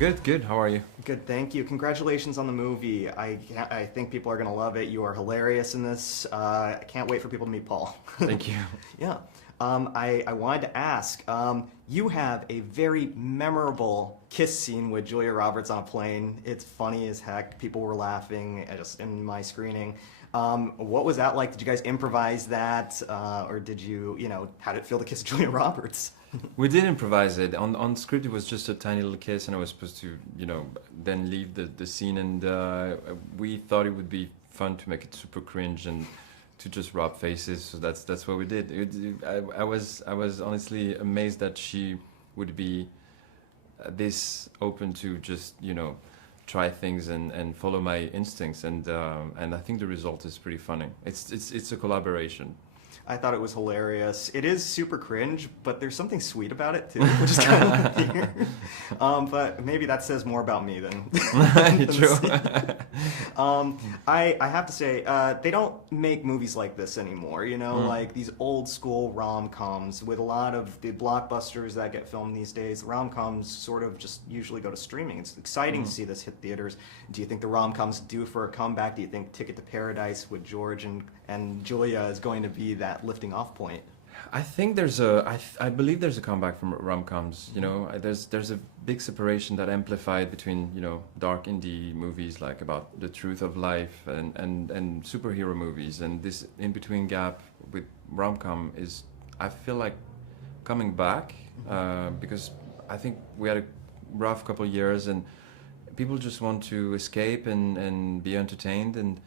Good, good. How are you? Good, thank you. Congratulations on the movie. I think people are going to love it. You are hilarious in this. I can't wait for people to meet Paul. Thank you. Yeah. I wanted to ask, you have a very memorable kiss scene with Julia Roberts on a plane. It's funny as heck. People were laughing just in my screening. What was that like? Did you guys improvise that? Or did you, how did it feel to kiss Julia Roberts? We did improvise it. On script, it was just a tiny little kiss, and I was supposed to, then leave the scene. And we thought it would be fun to make it super cringe and to just rub faces. So that's what we did. I was honestly amazed that she would be this open to just try things and follow my instincts. And I think the result is pretty funny. It's a collaboration. I thought it was hilarious. It is super cringe, but there's something sweet about it too, which is kind of weird. But maybe that says more about me than True. I have to say, they don't make movies like this anymore, like these old school rom-coms with a lot of the blockbusters that get filmed these days. Rom-coms sort of just usually go to streaming. It's exciting to see this hit theaters. Do you think the rom-coms due for a comeback? Do you think Ticket to Paradise with George and Julia is going to be that lifting off point? I think I believe there's a comeback from rom-coms. There's a big separation that amplified between dark indie movies like about the truth of life and superhero movies, and this in between gap with rom-com is, I feel like, coming back because I think we had a rough couple of years and people just want to escape and be entertained, and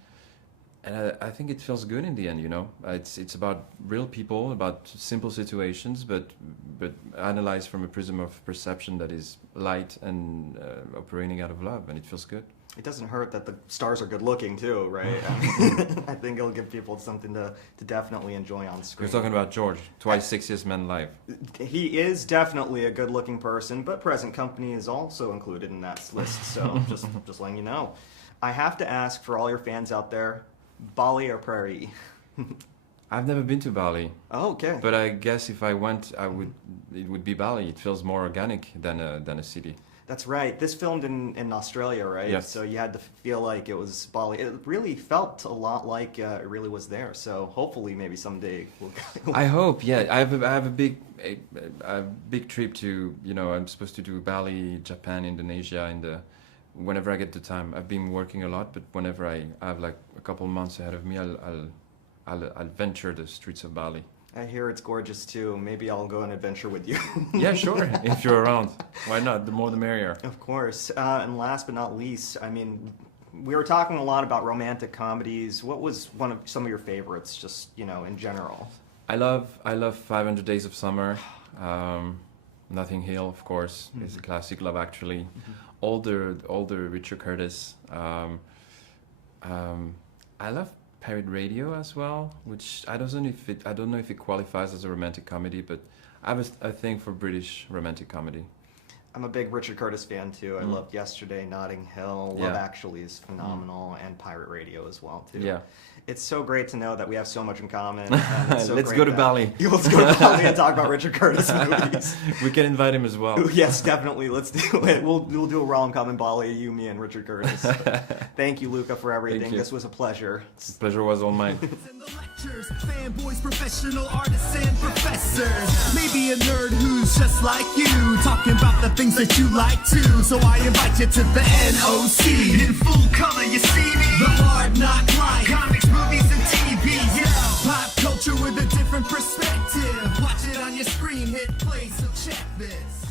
I think it feels good in the end, It's about real people, about simple situations, but analyzed from a prism of perception that is light and operating out of love, and it feels good. It doesn't hurt that the stars are good looking too, right? I think it'll give people something to definitely enjoy on screen. We're talking about George, twice sexiest man alive. He is definitely a good looking person, but present company is also included in that list, so just letting you know. I have to ask for all your fans out there, Bali or Prairie? I've never been to Bali. Oh, okay. But I guess if I went, it would be Bali. It feels more organic than a city. That's right. This filmed in Australia, right? Yes. So you had to feel like it was Bali. It really felt a lot like it really was there. So hopefully, maybe someday we'll. I hope. Yeah, I have a big trip to. I'm supposed to do Bali, Japan, Indonesia, whenever I get the time. I've been working a lot, but whenever I have like a couple months ahead of me, I'll venture the streets of Bali. I hear it's gorgeous too. Maybe I'll go on an adventure with you. Yeah, sure. If you're around, why not? The more the merrier. Of course. And last but not least, I mean, we were talking a lot about romantic comedies. What was some of your favorites, just in general? I love 500 Days of Summer. Notting Hill, of course, is a classic. Love Actually. Older Richard Curtis. I love Pirate Radio as well, which I don't know if it qualifies as a romantic comedy, but I have a thing for British romantic comedy. I'm a big Richard Curtis fan too. I loved Yesterday, Notting Hill. Love Actually is phenomenal, and Pirate Radio as well too. Yeah. It's so great to know that we have so much in common. Let's go to Bali. Let's go to Bali and talk about Richard Curtis movies. We can invite him as well. Yes, definitely. Let's do it. We'll do a rom-com in Bali, you, me, and Richard Curtis. Thank you, Luca, for everything. This was a pleasure. The pleasure was all mine. Fanboys, professional artists, and professors. Maybe a nerd who's just like you, talking about the things that you like too. So I invite you to the NOC. In full color, you see me. The hard knock life. Comics, movies, and TV. Yeah. Pop culture with a different perspective. Watch it on your screen, hit play, so check this.